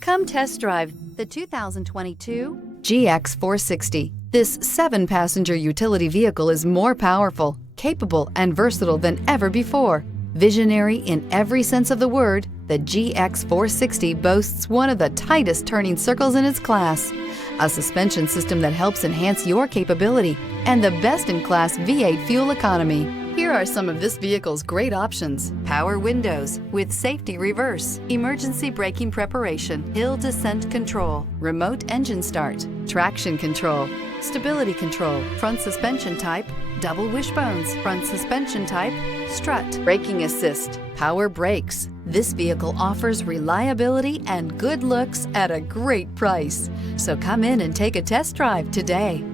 Come test drive the 2022 GX 460. This 7-passenger utility vehicle is more powerful, capable, and versatile than ever before. Visionary in every sense of the word, the GX 460 boasts one of the tightest turning circles in its class, a suspension system that helps enhance your capability, and the best-in-class V8 fuel economy. Here are some of this vehicle's great options: power windows with safety reverse, emergency braking preparation, hill descent control, remote engine start, traction control, stability control, front suspension type, double wishbones, front suspension type, strut, braking assist, power brakes. This vehicle offers reliability and good looks at a great price. So come in and take a test drive today.